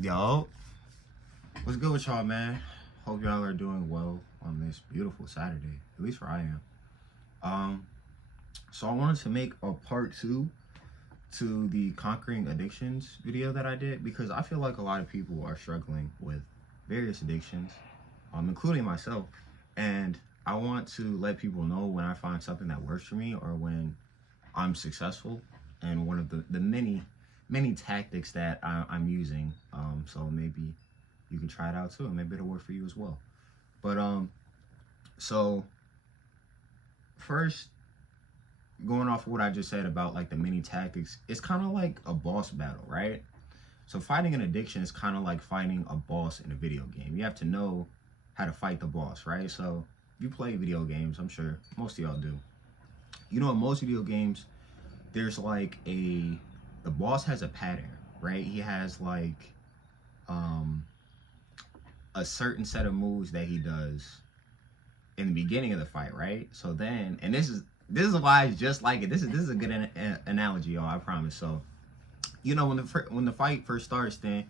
Yo, what's good with y'all, man? Hope y'all are doing well on this beautiful Saturday. At least where I am. Um, so I wanted to make a part two to the conquering addictions video that I did because I feel like a lot of people are struggling with various addictions, including myself. And I want to let people know when I find something that works for me or when I'm successful and one of the many tactics that I'm using. So maybe you can try it out too, and maybe it'll work for you as well. But so first, going off of what I just said about like the many tactics, it's kind of like a boss battle, right? So fighting an addiction is kind of like fighting a boss in a video game. You have to know how to fight the boss, right? So if you play video games, I'm sure most of y'all do. You know, in most video games, there's like the boss has a pattern, right? He has like a certain set of moves that he does in the beginning of the fight, right? So then, and this is why it's just like it. This is a good analogy, y'all. I promise. So, you know, when the fight first starts, then,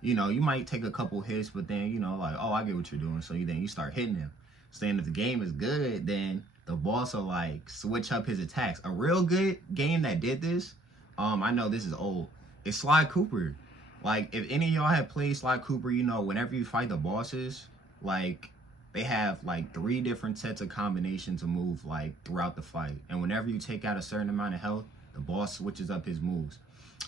you know, you might take a couple hits, but then, you know, like, oh, I get what you're doing. So then you start hitting him. So then if the game is good, then the boss will like switch up his attacks. A real good game that did this, I know this is old. It's Sly Cooper. Like, if any of y'all have played Sly Cooper, you know, whenever you fight the bosses, like, they have like 3 different sets of combinations of move like throughout the fight. And whenever you take out a certain amount of health, the boss switches up his moves.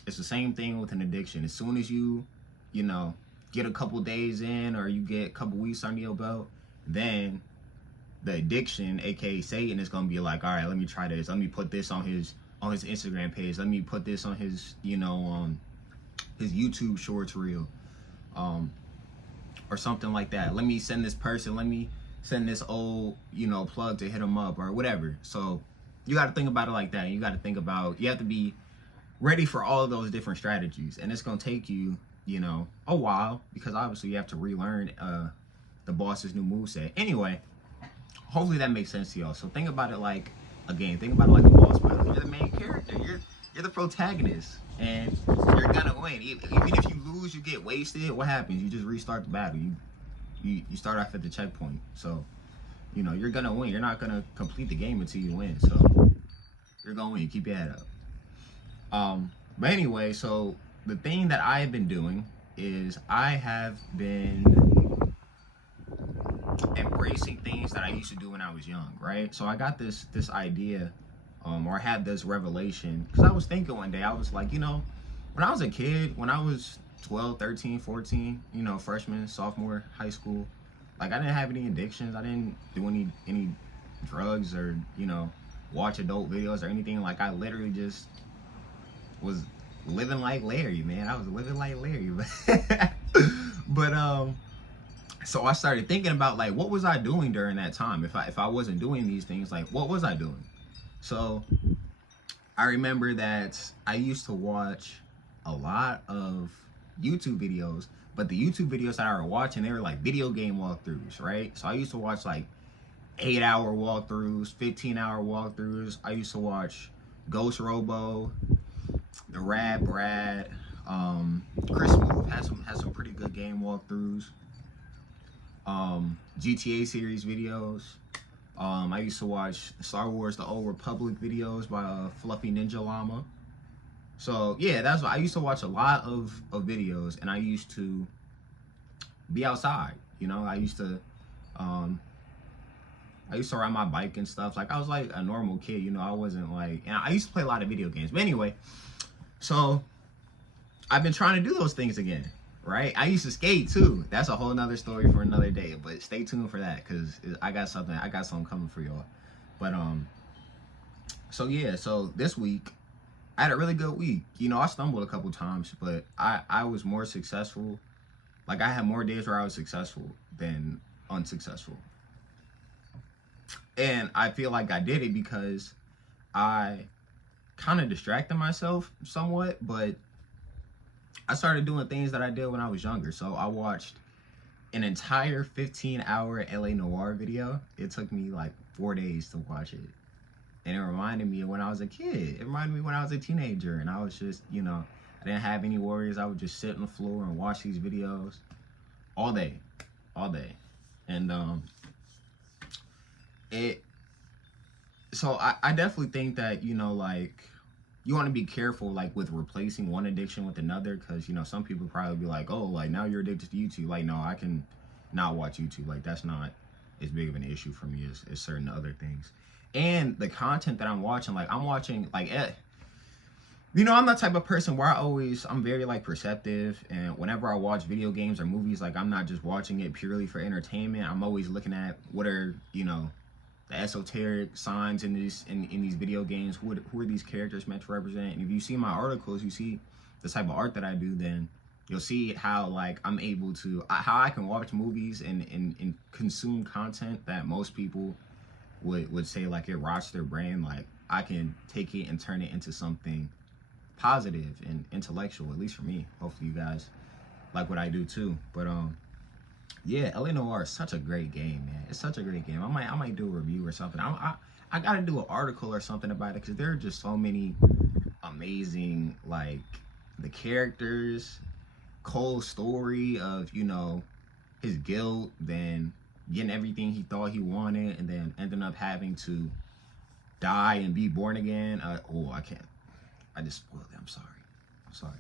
It's the same thing with an addiction. As soon as you know, get a couple days in or you get a couple weeks under your belt, then the addiction, aka Satan, is gonna be like, all right, let me try this. Let me put this on his Instagram page. Let me put this on his, you know, his YouTube shorts reel, or something like that. Let me send this person. Let me send this old, you know, plug to hit him up or whatever. So you got to think about it like that. You got to think about. You have to be ready for all of those different strategies, and it's gonna take you, you know, a while because obviously you have to relearn the boss's new moveset. Anyway, hopefully that makes sense to y'all. So think about it like a game. Think about it like a boss battle. You're the main character. You're the protagonist, and you're gonna win. Even if you lose, you get wasted. What happens? You just restart the battle. You start off at the checkpoint. So, you know, you're gonna win. You're not gonna complete the game until you win. So you're gonna win. Keep your head up. But anyway, so the thing that I have been doing is I have been embracing things that I used to do when I was young, right? So I got this idea, or I had this revelation, because I was thinking one day, I was like, you know, when I was a kid, when I was 12, 13, 14, you know, freshman, sophomore, high school, like I didn't have any addictions. I didn't do any drugs or, you know, watch adult videos or anything. Like I literally just was living like Larry, man. I was living like Larry. But so I started thinking about like what was I doing during that time? If I wasn't doing these things, like what was I doing? So I remember that I used to watch a lot of YouTube videos, but the YouTube videos that I were watching, they were like video game walkthroughs, right? So I used to watch like 8-hour walkthroughs, 15-hour walkthroughs. I used to watch Ghost Robo, the Rad Brad, Chris Move has some pretty good game walkthroughs. GTA series videos. I used to watch Star Wars: The Old Republic videos by Fluffy Ninja Llama. So yeah, that's what I used to watch a lot of videos, and I used to be outside. You know, I used to ride my bike and stuff. Like I was like a normal kid. You know, I wasn't like, and I used to play a lot of video games. But anyway, so I've been trying to do those things again. Right? I used to skate too. That's a whole nother story for another day, but stay tuned for that because I got something coming for y'all. But so yeah, so this week I had a really good week. You know, I stumbled a couple times, but I was more successful. Like I had more days where I was successful than unsuccessful. And I feel like I did it because I kind of distracted myself somewhat, but I started doing things that I did when I was younger. So I watched an entire 15-hour LA Noir video. It took me like 4 days to watch it. And it reminded me of when I was a kid. It reminded me when I was a teenager and I was just, you know, I didn't have any worries. I would just sit on the floor and watch these videos all day, and so I definitely think that, you know, like, you want to be careful, like, with replacing one addiction with another, because, you know, some people probably be like, oh, like, now you're addicted to YouTube. Like, no, I can not watch YouTube. Like, that's not as big of an issue for me as certain other things. And the content that I'm watching, like, you know, I'm the type of person where I'm very, like, perceptive, and whenever I watch video games or movies, like, I'm not just watching it purely for entertainment. I'm always looking at what are, you know, the esoteric signs in these video games. Who are these characters meant to represent? And if you see my articles, you see the type of art that I do, then you'll see how, like, I'm able to, how I can watch movies and consume content that most people would say, like, it rots their brain. Like, I can take it and turn it into something positive and intellectual, at least for me. Hopefully you guys like what I do too. But yeah, LA Noire is such a great game, man. It's such a great game. I might do a review or something. I gotta do an article or something about it, because there are just so many amazing, like, the characters, Cole's story of, you know, his guilt, then getting everything he thought he wanted, and then ending up having to die and be born again. I can't. I just spoiled it. I'm sorry.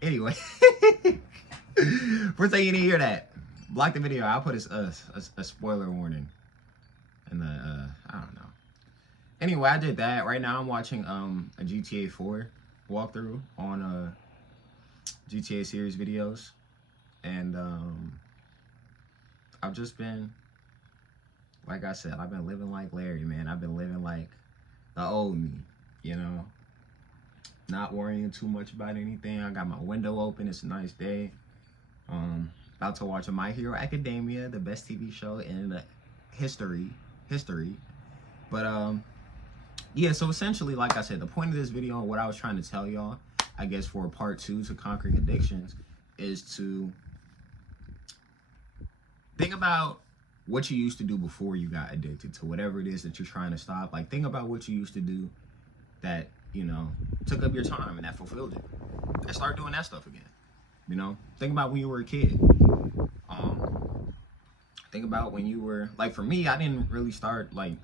Anyway, first thing you need to hear that, block the video. I'll put a spoiler warning in the I don't know. Anyway, I did that. Right now I'm watching a GTA 4 walkthrough on GTA series videos, and I've just been, like I said, I've been living like Larry, man. I've been living like the old me, you know, not worrying too much about anything. I got my window open. It's a nice day. About to watch My Hero Academia, the best TV show in the history. But yeah, so essentially, like I said, the point of this video and what I was trying to tell y'all, I guess, for part 2 to conquering addictions, is to think about what you used to do before you got addicted to whatever it is that you're trying to stop. Like, think about what you used to do that, you know, took up your time and that fulfilled you, and start doing that stuff again. You know, think about when you were a kid. Think about when you were, like, for me, I didn't really start, like,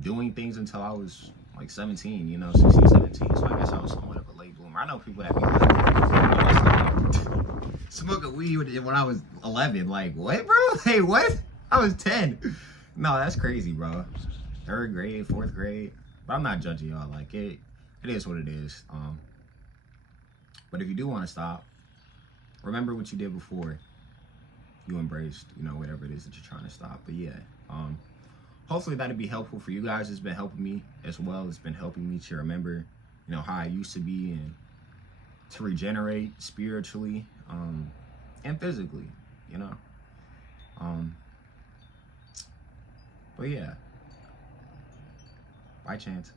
doing things until I was like 17, you know, 16, 17. So I guess I was somewhat of a late bloomer. I know people that be like, smoking weed when I was 11. Like, what, bro? Hey, what? I was 10. No, that's crazy, bro. 3rd grade, 4th grade. But I'm not judging y'all. Like, it is what it is. But if you do want to stop, remember what you did before you embraced, you know, whatever it is that you're trying to stop. But yeah, hopefully that'll be helpful for you guys. It's been helping me as well. It's been helping me to remember, you know, how I used to be, and to regenerate spiritually and physically, you know. But yeah, by chance.